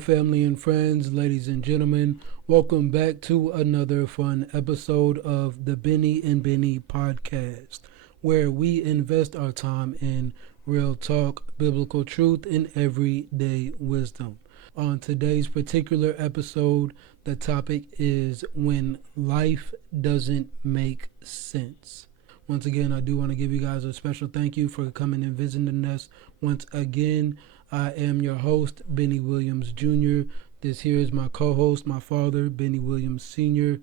family and friends, ladies and gentlemen. Welcome back to another fun episode of the Bennie and Bennie podcast, where we invest our time in real talk, biblical truth, and everyday wisdom. On today's particular episode, the topic is when life doesn't make sense. Once again, I do want to give you guys a special thank you for coming and visiting us once again. I am your host, Bennie Williams Jr. This here is my co-host, my father, Bennie Williams Sr.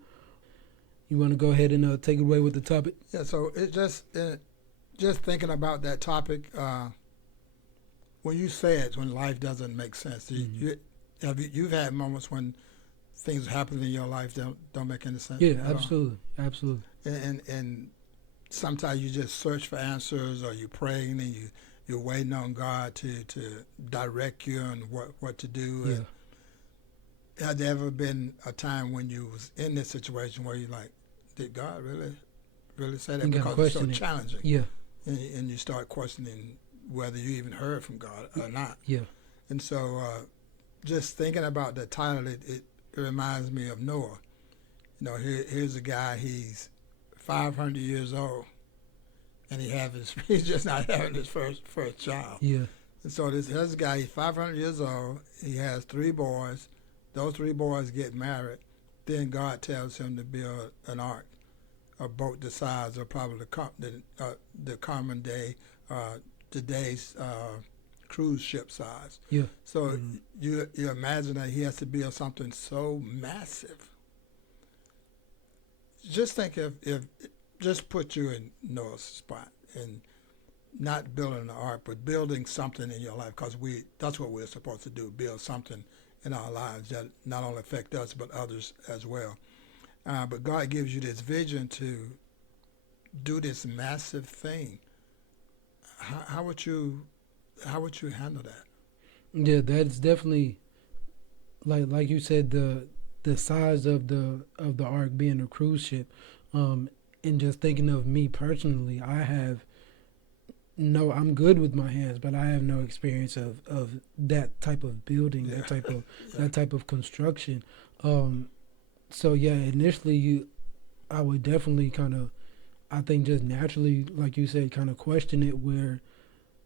You want to go ahead and take it away with the topic? Yeah, so it just thinking about that topic, when you say it, when life doesn't make sense, you've had moments when things happen in your life that don't make any sense? Yeah, absolutely. And sometimes you just search for answers, or you're praying and you're waiting on God to direct you on what to do. Yeah. And had there ever been a time when you was in this situation where you're like, did God really say that? You gotta Because it's so question it. challenging. Yeah, And you start questioning whether you even heard from God or not. yeah, And so just thinking about the title, it reminds me of Noah. You know, here's a guy, he's 500 years old, and he's just not having his first child. yeah, And so this guy, he's 500 years old, he has 3 boys. Those 3 boys get married. Then God tells him to build an ark, a boat the size of probably the common day, today's cruise ship size. yeah. So you imagine that he has to build something so massive. Just think if just put you in Noah's spot and not building an ark, but building something in your life, because that's what we're supposed to do, build something in our lives that not only affect us but others as well. But God gives you this vision to do this massive thing. How would you handle that? Yeah, that's definitely like you said, the size of the ark being a cruise ship. And just thinking of me personally, I'm good with my hands, but I have no experience of that type of building, Yeah. that type of construction. So yeah, initially I would definitely kind of, I think just naturally, like you said, kind of question it, where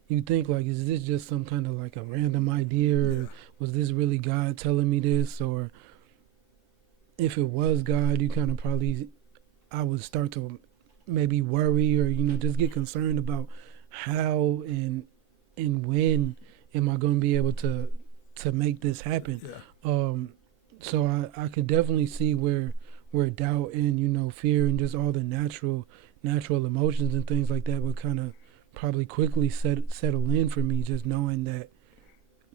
you think like, is this just some kind of like a random idea, or was this really God telling me this? Or if it was God, you kind of probably, I would start to maybe worry, or just get concerned about how and when am I going to be able to make this happen. So I could definitely see where doubt and fear and just all the natural emotions and things like that would kind of probably quickly settle in for me, just knowing that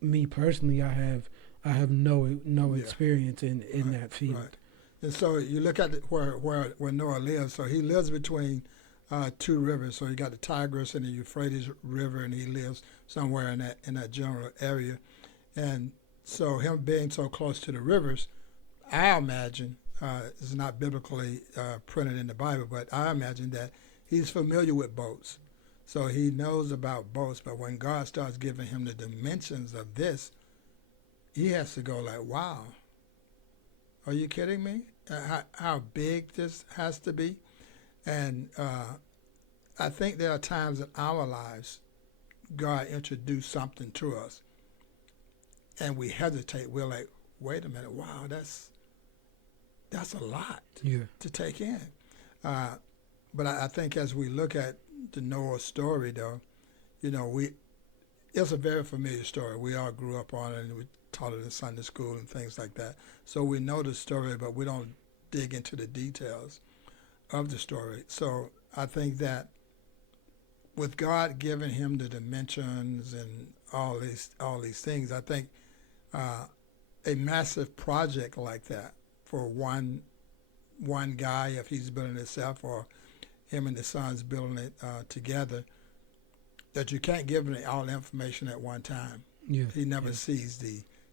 me personally, I have no experience in that field. Right. And so you look at where Noah lives. So he lives between 2 rivers. So you got the Tigris and the Euphrates River, and he lives somewhere in that general area. And so him being so close to the rivers, I imagine, it's not biblically printed in the Bible, but I imagine that he's familiar with boats. So he knows about boats, but when God starts giving him the dimensions of this, he has to go like, wow, are you kidding me? How big this has to be? And I think there are times in our lives God introduced something to us, and we hesitate. We're like, wait a minute, wow, that's a lot to take in. But I think as we look at the Noah story, though, it's a very familiar story. We all grew up on it, and we taught it in Sunday school and things like that. So we know the story, but we don't dig into the details of the story. So I think that with God giving him the dimensions and all these things, I think a massive project like that for one guy, if he's building it himself, or him and his sons building it together, that you can't give him all the information at one time. He never sees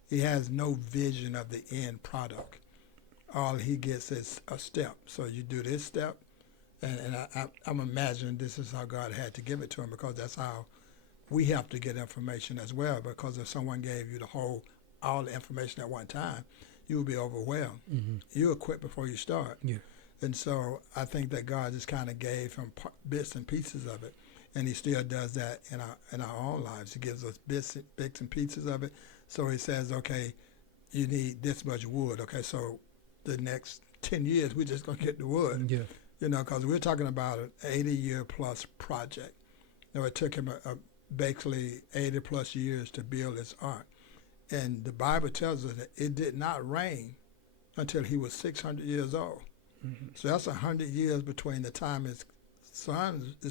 he has no vision of the end product. All he gets is a step. So you do this step, and I'm imagining this is how God had to give it to him, because that's how we have to get information as well. Because if someone gave you the whole all the information at one time, you will be overwhelmed. Mm-hmm. You'll quit before you start. Yeah. And so I think that God just kind of gave him bits and pieces of it, and he still does that in our own lives. He gives us bits and pieces of it. So he says, okay, you need this much wood. Okay, so the next 10 years, we're just going to get the wood. Yeah. You know, because we're talking about an 80-year-plus project. You know, it took him basically 80-plus years to build this ark. And the Bible tells us that it did not rain until he was 600 years old. Mm-hmm. So that's 100 years between the time his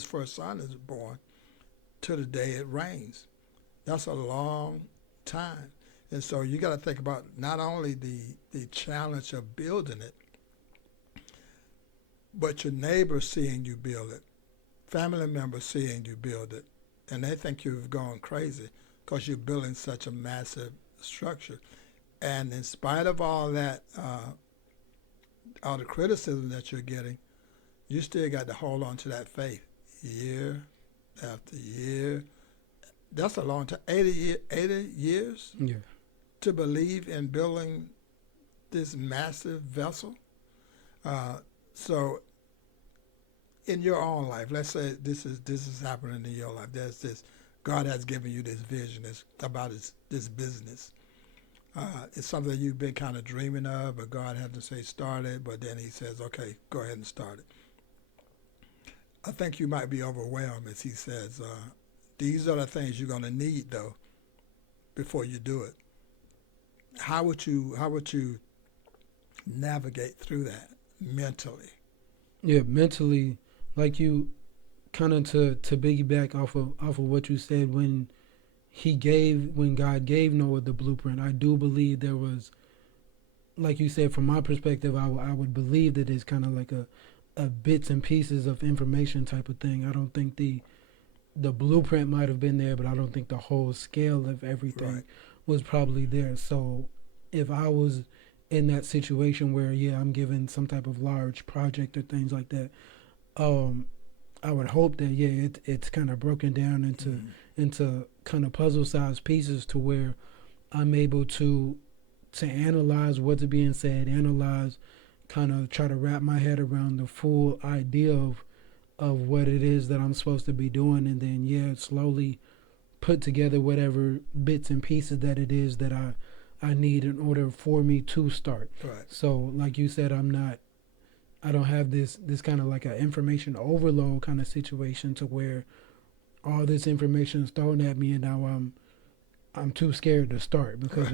first son is born to the day it rains. That's a long time. And so you got to think about not only the challenge of building it, but your neighbors seeing you build it, family members seeing you build it, and they think you've gone crazy because you're building such a massive structure. And in spite of all that, all the criticism that you're getting, you still got to hold on to that faith year after year. That's a long time, 80 years Yeah. to believe in building this massive vessel. So in your own life, let's say this is happening in your life. There's this, God has given you this vision about this business. It's something you've been kind of dreaming of, but God had to say start it, but then he says, okay, go ahead and start it. I think you might be overwhelmed as he says, these are the things you're going to need, though, before you do it. How would you navigate through that mentally? Yeah, mentally, like you kind of to piggyback off of what you said when God gave Noah the blueprint. I do believe there was, like you said, from my perspective, I would believe that it's kind of like a bits and pieces of information type of thing. I don't think the blueprint might have been there, but I don't think the whole scale of everything was probably there. So if I was in that situation where, I'm given some type of large project or things like that, I would hope that, it's kind of broken down into kind of puzzle-sized pieces to where I'm able to analyze what's being said, kind of try to wrap my head around the full idea of what it is that I'm supposed to be doing, and then, slowly put together whatever bits and pieces that it is that I need in order for me to start. Right. So, like you said, I don't have this kind of like an information overload kind of situation to where all this information is thrown at me and now I'm too scared to start because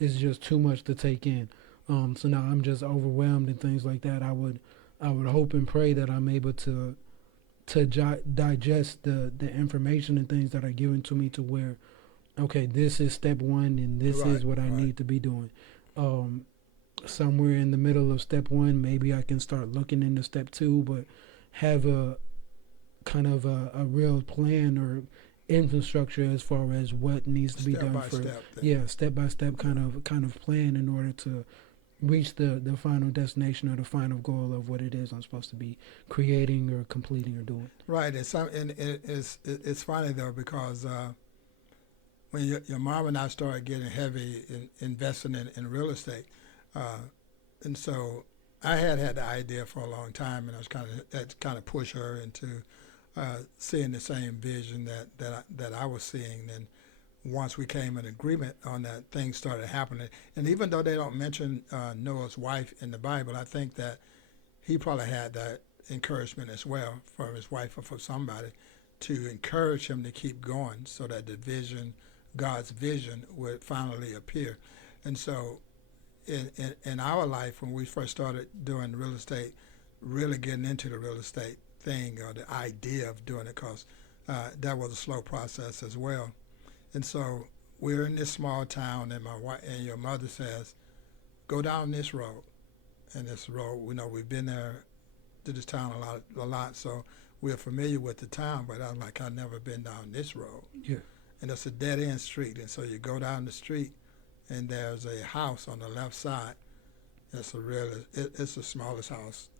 it's just too much to take in. So now I'm just overwhelmed and things like that. I would hope and pray that I'm able to digest the information and things that are given to me to where, okay, this is step one and this is what I need to be doing. Somewhere in the middle of step one, maybe I can start looking into step two, but have a kind of a real plan or infrastructure as far as what needs to be done step by step kind of plan in order to reach the final destination or the final goal of what it is I'm supposed to be creating or completing or doing. Right. It's funny though because when your mom and I started getting heavy in investing in real estate, and so I had the idea for a long time, and I was kind of push her into seeing the same vision that I was seeing. And once we came in agreement on that, things started happening. And even though they don't mention Noah's wife in the Bible, I think that he probably had that encouragement as well from his wife or from somebody to encourage him to keep going so that the vision, God's vision, would finally appear. And so in our life, when we first started doing real estate, really getting into the real estate thing or the idea of doing it, because that was a slow process as well. And so we're in this small town, and my wife and your mother says, "Go down this road." And this road, we've been there to this town a lot, so we're familiar with the town. But I'm like, I've never been down this road. Yeah. And it's a dead end street, and so you go down the street, and there's a house on the left side. It's the smallest house.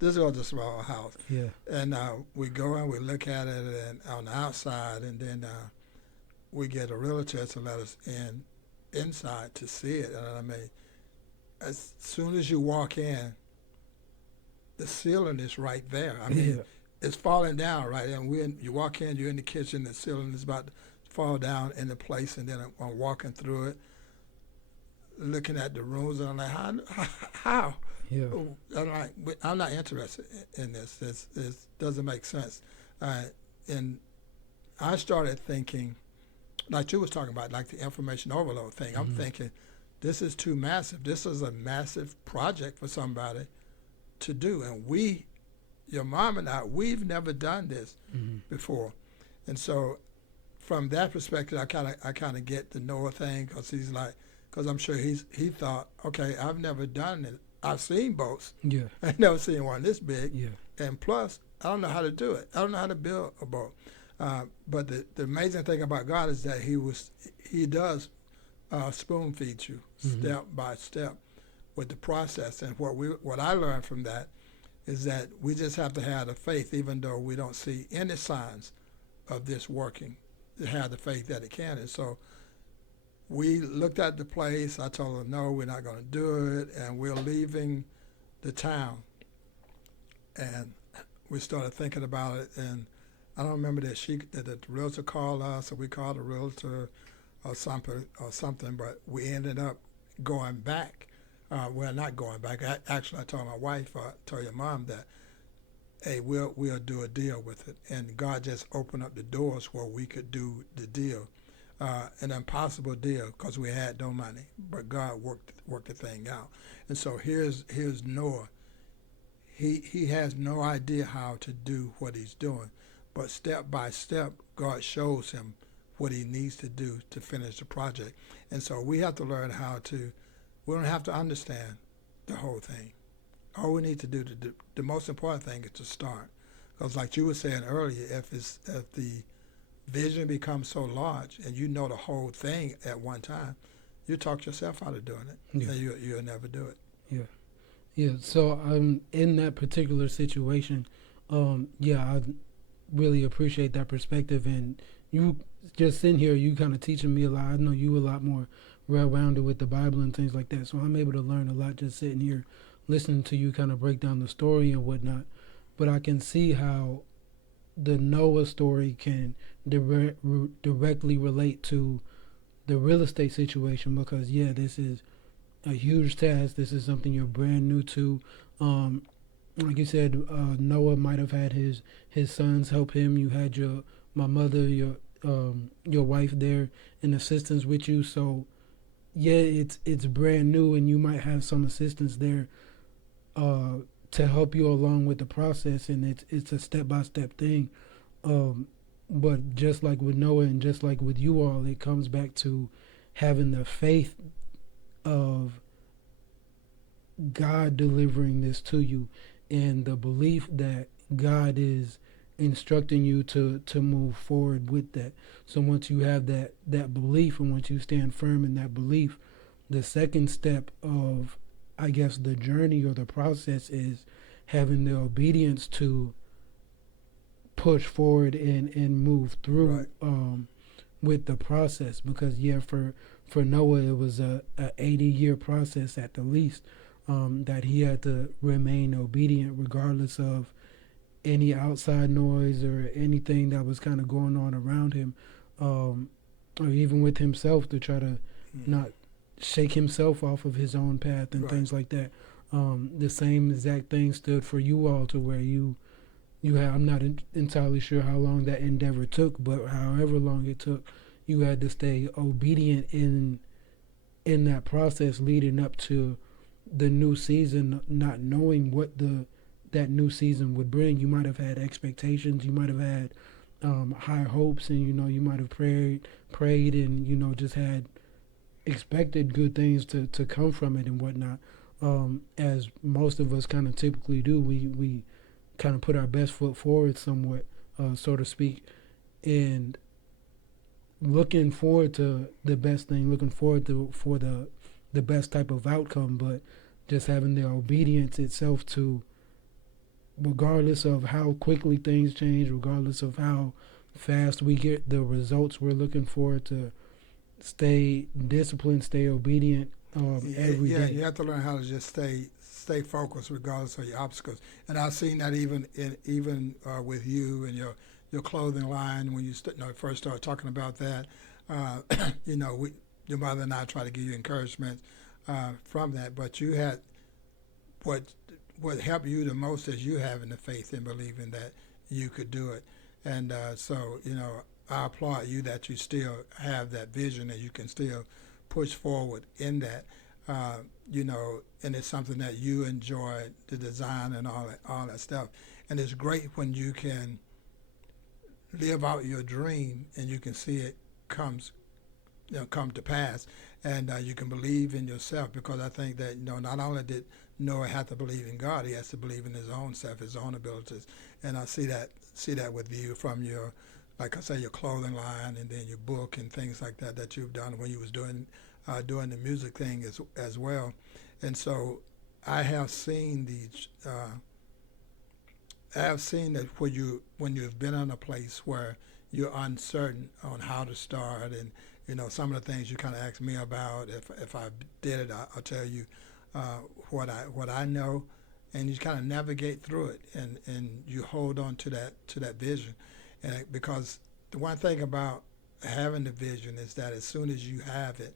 This was a small house. Yeah. And we go and we look at it and on the outside, and then we get a realtor to let us inside to see it. And I mean, as soon as you walk in, the ceiling is right there. I mean, Yeah. it's falling down right, and you walk in, you're in the kitchen, the ceiling is about to fall down into place, and then I'm walking through it, looking at the rooms, and I'm like, how? Yeah. I'm like, I'm not interested in this. This doesn't make sense. And I started thinking, like you was talking about, like the information overload thing. I'm thinking, this is too massive. This is a massive project for somebody to do, and your mom and I, we've never done this before, and so from that perspective, I kind of get the Noah thing, because I'm sure he thought, okay, I've never done it. I've seen boats. Yeah. I've never seen one this big, Yeah. and plus, I don't know how to do it. I don't know how to build a boat. But the amazing thing about God is that He does spoon feed you step by step with the process. And what I learned from that is that we just have to have the faith, even though we don't see any signs of this working, to have the faith that it can. And so we looked at the place. I told her, no, we're not going to do it, and we're leaving the town. And we started thinking about it, and I don't remember that the realtor called us, or we called the realtor or something, but we ended up going back. Well, not going back. Actually, I told my wife, told your mom that, hey, we'll do a deal with it. And God just opened up the doors where we could do the deal. An impossible deal because we had no money, but God worked the thing out. And so here's Noah. He has no idea how to do what he's doing, but step by step, God shows him what he needs to do to finish the project. And so we have to learn we don't have to understand the whole thing. All we need to do, the most important thing is to start. Because like you were saying earlier, if the vision becomes so large and you know the whole thing at one time, you talk yourself out of doing it, Yeah. and you'll never do it. Yeah. Yeah. So in that particular situation, I really appreciate that perspective, and you just sitting here, you kind of teaching me a lot. I know you a lot more well-rounded with the Bible and things like that, so I'm able to learn a lot just sitting here listening to you kind of break down the story and whatnot. But I can see how the Noah story can directly relate to the real estate situation, because this is a huge task. This is something you're brand new to. Like you said, Noah might have had his sons help him. You had my mother, your wife there in assistance with you. So it's brand new, and you might have some assistance there to help you along with the process, and it's a step-by-step thing. But just like with Noah and just like with you all, it comes back to having the faith of God delivering this to you, and the belief that God is instructing you to move forward with that. So once you have that belief, and once you stand firm in that belief, the second step of, I guess, the journey or the process is having the obedience to push forward and move through with the process. Because for Noah, it was a 80-year process at the least, that he had to remain obedient regardless of any outside noise or anything that was kind of going on around him, or even with himself, to try to not shake himself off of his own path and things like that. The same exact thing stood for you all, to where you had, I'm not entirely sure how long that endeavor took, but however long it took, you had to stay obedient in that process leading up to the new season, not knowing what that new season would bring. You might have had expectations, you might have had high hopes, and you might have prayed and just had expected good things to come from it and whatnot. As most of us kind of typically do, we kind of put our best foot forward somewhat, so to speak, and looking forward to the best thing, looking forward for the best type of outcome, but just having the obedience itself to, regardless of how quickly things change, regardless of how fast we get the results we're looking for, to stay disciplined, stay obedient every Yeah, day. you have to learn how to just stay focused regardless of your obstacles. And I've seen that with you and your clothing line when first started talking about that. Uh, your mother and I try to give you encouragement from that. But you had what what helped you the most is you having the faith and believing that you could do it. And so I applaud you that you still have that vision and you can still push forward in that. Uh, and it's something that you enjoy the design and all that stuff. And it's great when you can live out your dream and you can see it comes come to pass, and you can believe in yourself, because I think that not only did Noah have to believe in God, he has to believe in his own self, his own abilities, and I see that with you from your, like I say, your clothing line and then your book and things like that you've done when you was doing the music thing as well, and so I have seen these. I have seen that when you've been in a place where you're uncertain on how to start, and some of the things you kind of asked me about. If I did it, I'll tell you what I know, and you kind of navigate through it, and you hold on to that vision, and because the one thing about having the vision is that as soon as you have it,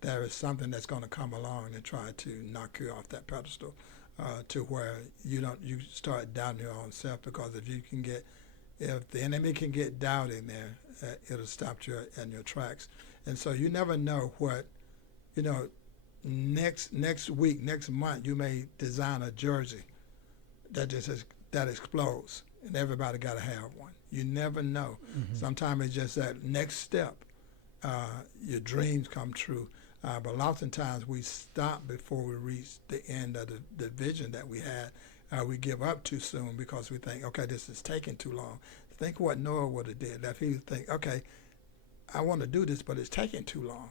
there is something that's going to come along and try to knock you off that pedestal, to where you start doubting your own self, because if the enemy can get doubt in there, it'll stop you in your tracks. And so you never know what, you know, next week, next month, you may design a jersey that explodes, and everybody got to have one. You never know. Mm-hmm. Sometimes it's just that next step. Your dreams come true. But oftentimes we stop before we reach the end of the vision that we had. We give up too soon because we think, okay, this is taking too long. Think what Noah would have did. That he would think, okay, I want to do this, but it's taking too long.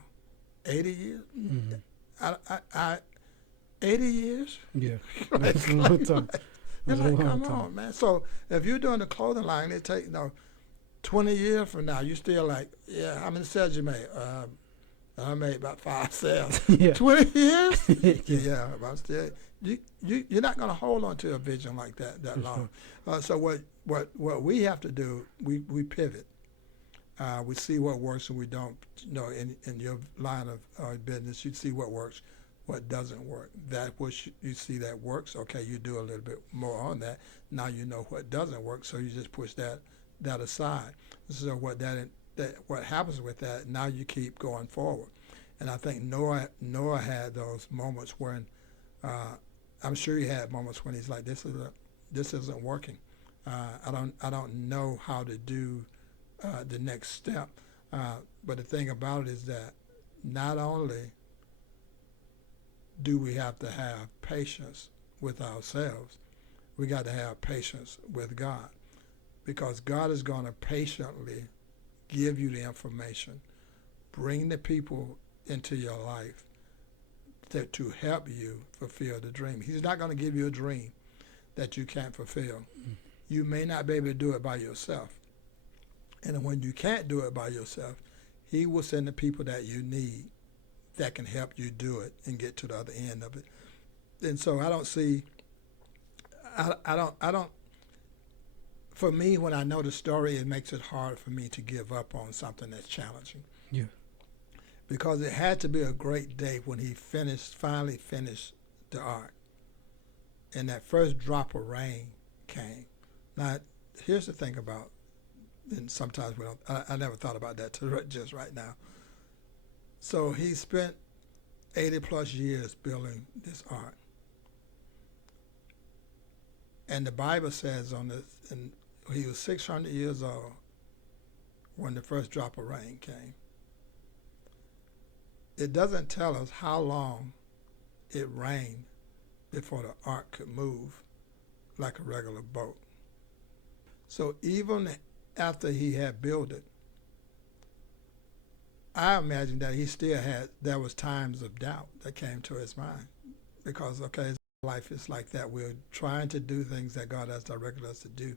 80 years? Mm-hmm. I 80 years? Yeah, like, that's a long time. You're That's a like, long come time. on, man. So if you're doing the clothing line, it take 20 years from now, you still like, yeah, how many sales you made? I made about 5 sales. Yeah. 20 years? Yeah. Yeah, about still. You're not going to hold on to a vision like that long. So what we have to do, we pivot. We see what works and we don't. In your line of business, you see what works, what doesn't work. That which you see that works, okay, you do a little bit more on that. Now you know what doesn't work, so you just push that aside. So what happens with that? Now you keep going forward, and I think Noah had those moments when I'm sure he had moments when he's like, this isn't working. I don't know how to do the next step. But the thing about it is that not only do we have to have patience with ourselves, we got to have patience with God, because God is going to patiently give you the information, bring the people into your life to help you fulfill the dream. He's not going to give you a dream that you can't fulfill. You may not be able to do it by yourself. And when you can't do it by yourself, he will send the people that you need that can help you do it and get to the other end of it. And so I don't, for me, when I know the story, it makes it hard for me to give up on something that's challenging. Yeah. Because it had to be a great day when he finally finished the ark. And that first drop of rain came. Now, here's the thing about, and sometimes we don't, I never thought about that till just right now. So he spent 80 plus years building this ark. And the Bible says and he was 600 years old when the first drop of rain came. It doesn't tell us how long it rained before the ark could move like a regular boat. So even after he had built it, I imagine that there was times of doubt that came to his mind, because, okay, life is like that. We're trying to do things that God has directed us to do.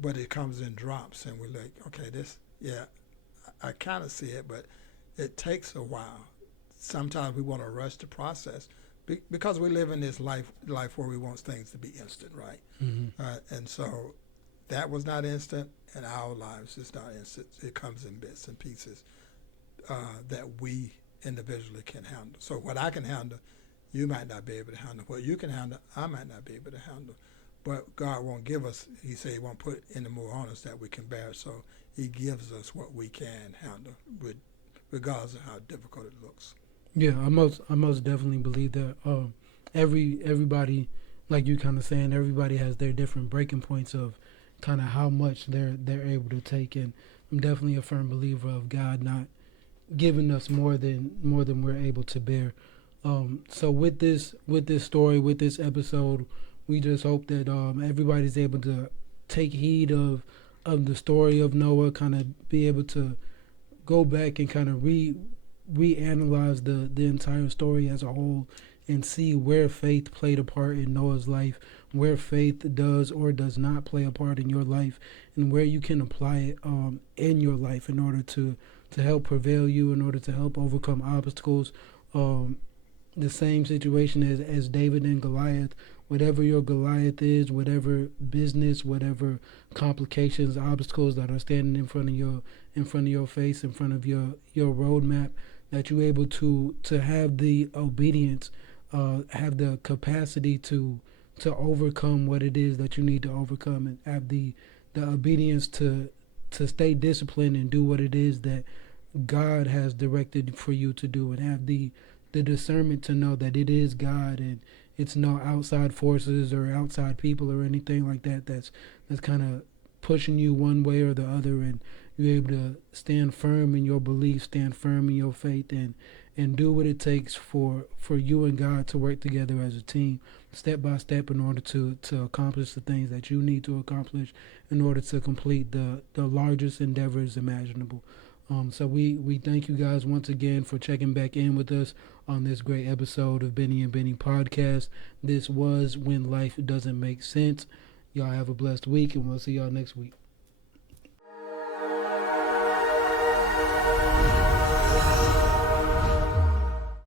but it comes in drops, and we're like, okay, this, yeah, I kind of see it, but it takes a while. Sometimes we want to rush the process because we live in this life where we want things to be instant, right? And so that was not instant, and our lives is not instant. It comes in bits and pieces that we individually can handle. So what I can handle, you might not be able to handle. What you can handle, I might not be able to handle. But God won't give us, he said he won't put any more on us that we can bear. So he gives us what we can handle, regardless of how difficult it looks. Yeah, I most definitely believe that. Everybody, like you kind of saying, everybody has their different breaking points of kind of how much they're able to take, and I'm definitely a firm believer of God not giving us more than we're able to bear. So with this story, with this episode, we just hope that everybody's able to take heed of the story of Noah, kind of be able to go back and kind of reanalyze the entire story as a whole and see where faith played a part in Noah's life, where faith does or does not play a part in your life, and where you can apply it in your life in order to help prevail you, in order to help overcome obstacles. The same situation as David and Goliath. Whatever your Goliath is, whatever business, whatever complications, obstacles that are standing in front of your face, in front of your roadmap, that you're able to have the obedience, have the capacity to overcome what it is that you need to overcome, and have the obedience to stay disciplined and do what it is that God has directed for you to do, and have the discernment to know that it is God and it's no outside forces or outside people or anything like that that's kind of pushing you one way or the other, and you're able to stand firm in your beliefs, stand firm in your faith, and do what it takes for you and God to work together as a team, step by step, in order to accomplish the things that you need to accomplish in order to complete the largest endeavors imaginable. So we thank you guys once again for checking back in with us on this great episode of Bennie and Bennie podcast. This was When Life Doesn't Make Sense. Y'all have a blessed week, and we'll see y'all next week.